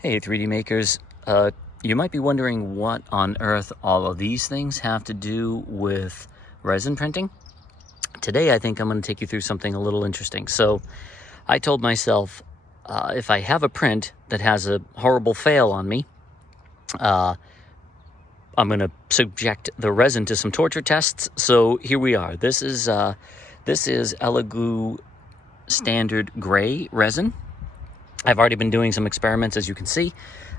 Hey 3D makers, you might be wondering what on earth all of these things have to do with resin printing. Today I think I'm going to take you through something a little interesting. So I told myself if I have a print that has a horrible fail on me, I'm going to subject the resin to some torture tests. So here we are. This is Elegoo standard gray resin. I've already been doing some experiments, as you can see.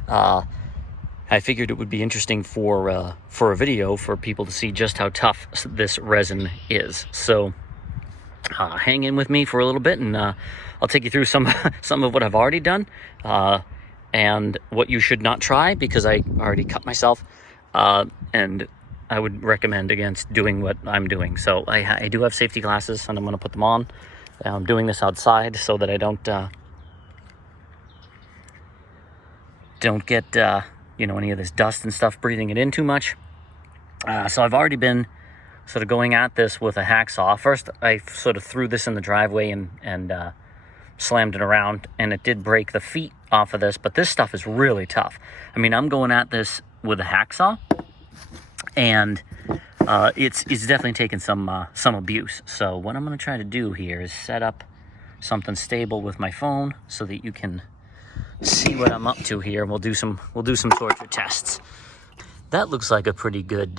I figured it would be interesting for a video for people to see just how tough this resin is. So hang in with me for a little bit, and I'll take you through some of what I've already done and what you should not try, because I already cut myself, and I would recommend against doing what I'm doing. So I do have safety glasses, and I'm going to put them on. I'm doing this outside so that I don't get any of this dust and stuff breathing it in too much. So I've already been sort of going at this with a hacksaw. First, I sort of threw this in the driveway and slammed it around, and it did break the feet off of this, but this stuff is really tough. I mean, I'm going at this with a hacksaw, and it's definitely taken some abuse. So what I'm going to try to do here is set up something stable with my phone so that you can see what I'm up to here. We'll do some torture tests. That looks like a pretty good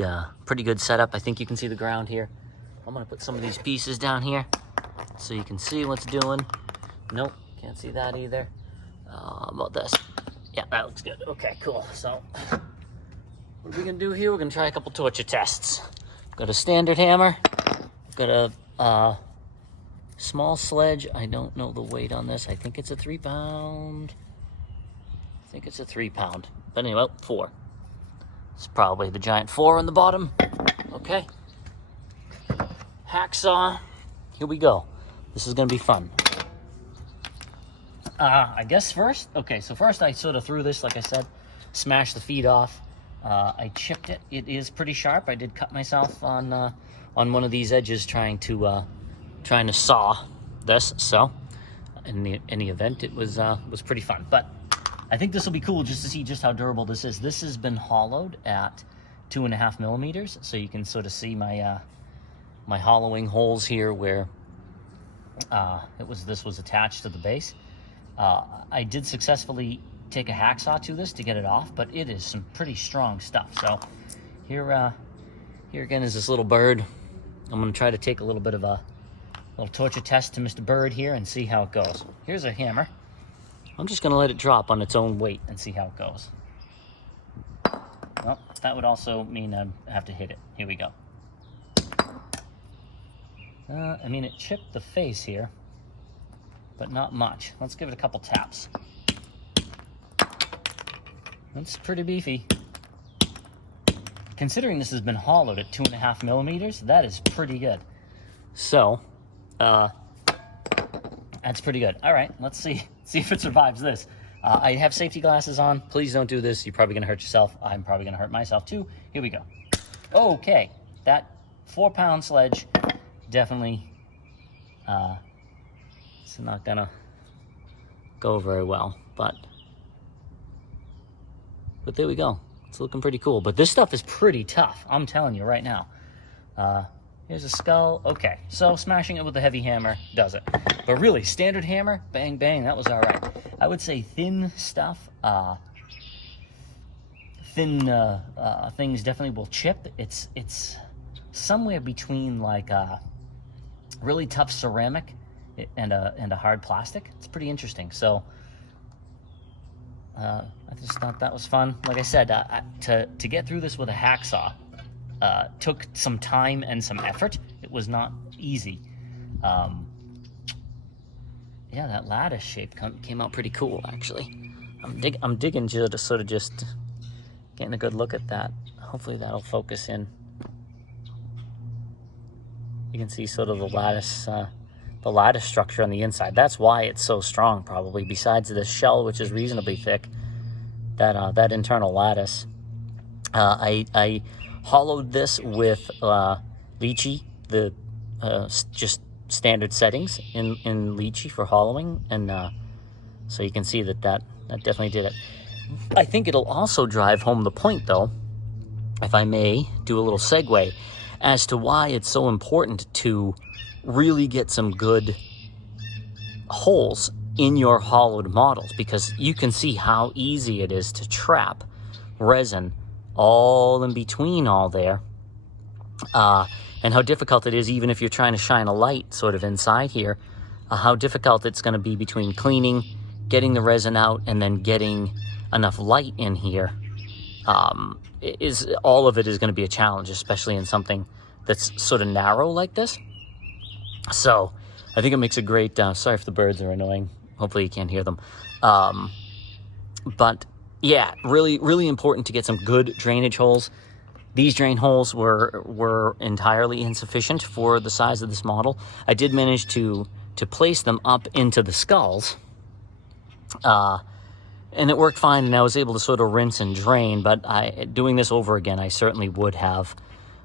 setup. I think you can see the ground here. I'm gonna put some of these pieces down here so you can see what's doing. Nope, can't see that either. How about this? Yeah, that looks good. Okay, cool. So what are we gonna do here? We're gonna try a couple torture tests. Got a standard hammer. Got a small sledge. I don't know the weight on this. I think it's a 3 pound. I think it's a 3 pound, but anyway, 4. It's probably the giant 4 on the bottom. Okay. Hacksaw. Here we go. This is gonna be fun. I guess first, okay, so first I sort of threw this, like I said, smashed the feet off. I chipped it. It is pretty sharp. I did cut myself on one of these edges trying to saw this. So in any event, it was pretty fun. But I think this will be cool just to see just how durable this is. This has been hollowed at 2.5 millimeters, so you can sort of see my my hollowing holes here where this was attached to the base. I did successfully take a hacksaw to this to get it off, but it is some pretty strong stuff. So here again is this little bird. I'm going to try to take a little bit of a little torture test to Mr. Bird here and see how it goes. Here's a hammer. I'm just going to let it drop on its own weight and see how it goes. Well, that would also mean I have to hit it. Here we go. I mean, it chipped the face here, but not much. Let's give it a couple taps. That's pretty beefy. Considering this has been hollowed at 2.5 millimeters, that is pretty good. So, that's pretty good. All right, let's see if it survives this. I have safety glasses on. Please don't do this. You're probably gonna hurt yourself. I'm probably gonna hurt myself too. Here we go. Okay, that 4 pound sledge definitely it's not gonna go very well, but there we go. It's looking pretty cool. But this stuff is pretty tough, I'm telling you right now. Here's a skull. Okay, so smashing it with a heavy hammer does it. But really, standard hammer, bang, bang, that was all right. I would say thin stuff, things definitely will chip. It's somewhere between like really tough ceramic and a hard plastic. It's pretty interesting. So I just thought that was fun. Like I said, to get through this with a hacksaw, took some time and some effort. It was not easy. Yeah, that lattice shape came out pretty cool, actually. I'm digging to sort of just getting a good look at that. Hopefully that'll focus in. You can see sort of the lattice structure on the inside. That's why it's so strong, probably. Besides this shell, which is reasonably thick, that internal lattice. I hollowed this with lychee, the just standard settings in lychee for hollowing, and so you can see that definitely did it. I think it'll also drive home the point, though, if I may do a little segue, as to why it's so important to really get some good holes in your hollowed models, because you can see how easy it is to trap resin all in between all there, and how difficult it is, even if you're trying to shine a light sort of inside here, how difficult it's going to be between cleaning, getting the resin out, and then getting enough light in here. All of it is going to be a challenge, especially in something that's sort of narrow like this. So I think it makes a great, sorry if the birds are annoying, hopefully you can't hear them. But yeah, really, really important to get some good drainage holes. These drain holes were entirely insufficient for the size of this model. I did manage to place them up into the skulls, and it worked fine, and I was able to sort of rinse and drain, but doing this over again, I certainly would have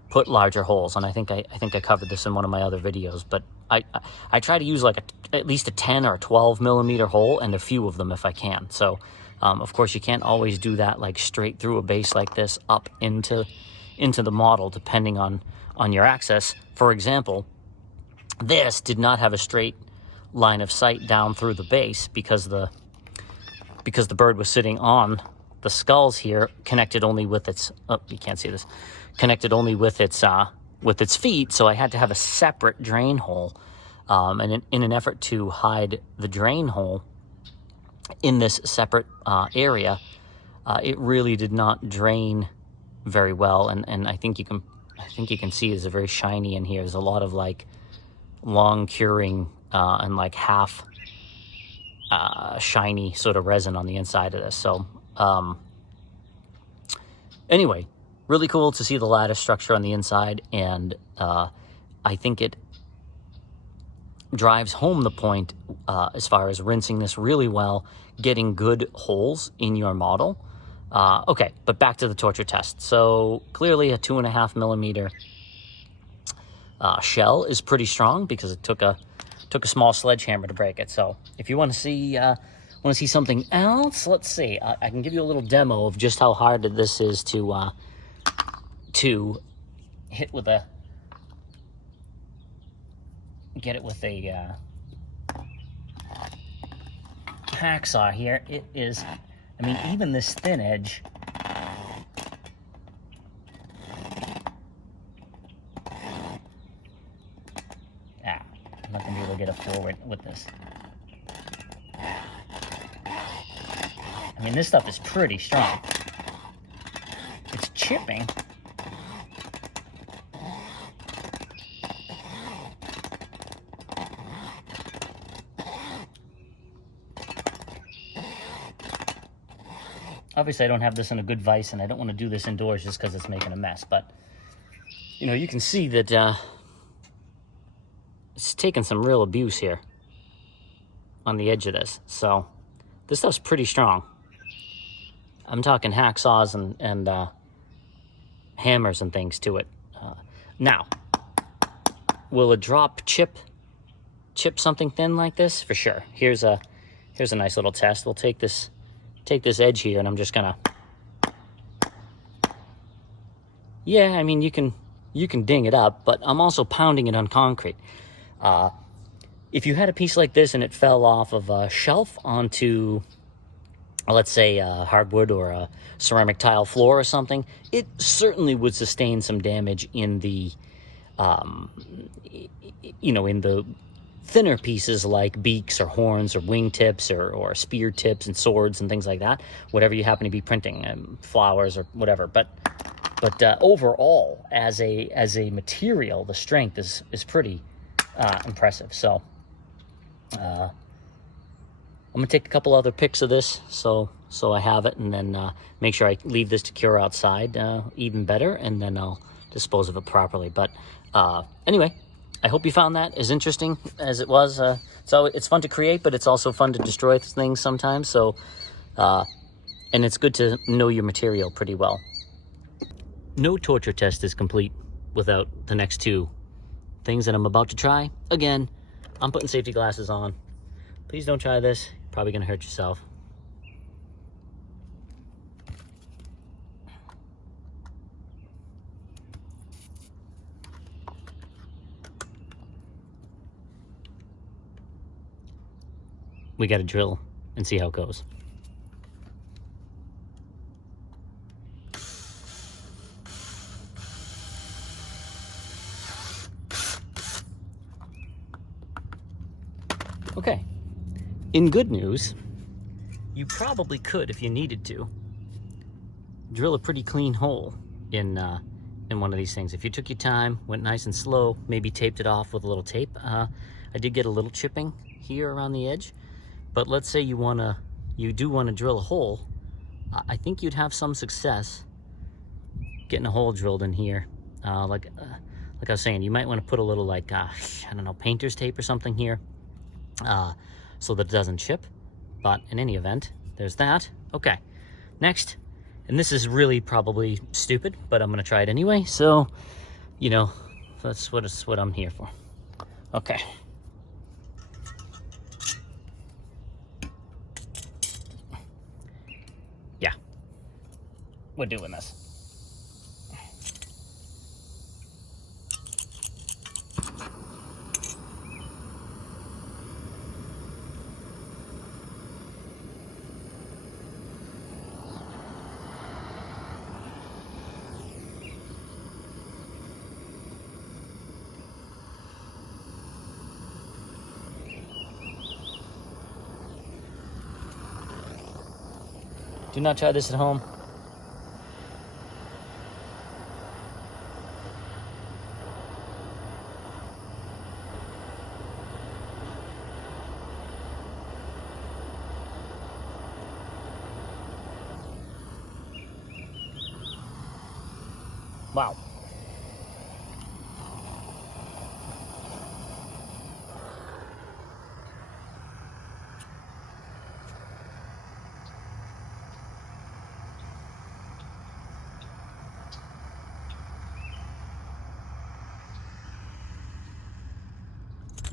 put larger holes, and I think I covered this in one of my other videos, but I try to use like at least a 10 or a 12 millimeter hole, and a few of them if I can. So of course you can't always do that like straight through a base like this up into the model, depending on your access. For example, this did not have a straight line of sight down through the base because the bird was sitting on the skulls here, connected only with its, oh, you can't see this, connected only with its feet. So I had to have a separate drain hole, and in an effort to hide the drain hole in this separate area, it really did not drain very well. And I think you can see it's very shiny in here. There's a lot of like long curing and like half shiny sort of resin on the inside of this. So anyway, really cool to see the lattice structure on the inside, and I think it drives home the point as far as rinsing this really well, getting good holes in your model. Okay, but back to the torture test. So clearly a 2.5 millimeter shell is pretty strong, because it took a small sledgehammer to break it. So if you want to see something else, let's see. I can give you a little demo of just how hard this is to hit with a, get it with a hacksaw here. It is, I mean, even this thin edge, I'm not gonna be able to get it forward with this. I mean, this stuff is pretty strong. It's chipping. Obviously, I don't have this in a good vise, and I don't want to do this indoors just because it's making a mess. But, you know, you can see that it's taking some real abuse here on the edge of this. So this stuff's pretty strong. I'm talking hacksaws and hammers and things to it. Now, will a drop chip something thin like this? For sure. Here's a nice little test. We'll take this edge here, and I'm just gonna, yeah, I mean, you can ding it up, but I'm also pounding it on concrete. If you had a piece like this and it fell off of a shelf onto, let's say, hardwood or a ceramic tile floor or something, it certainly would sustain some damage in the, in the thinner pieces like beaks or horns or wingtips or spear tips and swords and things like that, whatever you happen to be printing, flowers or whatever. But overall, as a material, the strength is pretty impressive. So I'm gonna take a couple other pics of this so I have it, and then make sure I leave this to cure outside even better, and then I'll dispose of it properly. But anyway, I hope you found that as interesting as it was. So it's fun to create, but it's also fun to destroy things sometimes. So and it's good to know your material pretty well. No torture test is complete without the next two things that I'm about to try. Again, I'm putting safety glasses on. Please don't try this. You're probably gonna hurt yourself. we got to drill and see how it goes. Okay, in good news, you probably could, if you needed to, drill a pretty clean hole in one of these things. If you took your time, went nice and slow, maybe taped it off with a little tape. I did get a little chipping here around the edge, but let's say you do want to drill a hole. I think you'd have some success getting a hole drilled in here. Like I was saying, you might want to put a little, like, I don't know, painter's tape or something here, so that it doesn't chip. But in any event, there's that. Okay, next, and this is really probably stupid, but I'm gonna try it anyway. So, you know, that's what I'm here for. Okay. Yeah, we're doing this. Do not try this at home. Wow.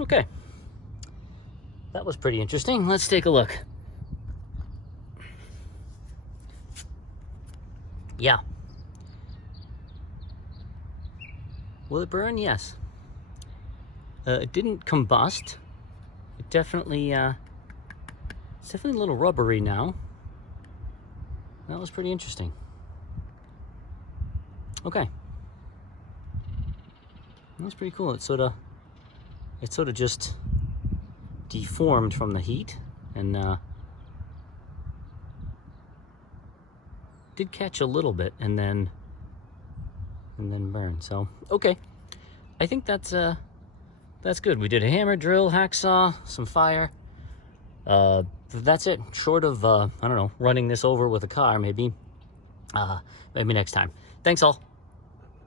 Okay, that was pretty interesting. Let's take a look. Yeah. Will it burn? Yes. It didn't combust. It definitely, it's definitely a little rubbery now. That was pretty interesting. Okay. That's pretty cool. It sort of just deformed from the heat, and did catch a little bit and then burn. So okay, I think that's good. We did a hammer, drill, hacksaw, some fire. That's it. Short of I don't know, running this over with a car, maybe next time. Thanks all.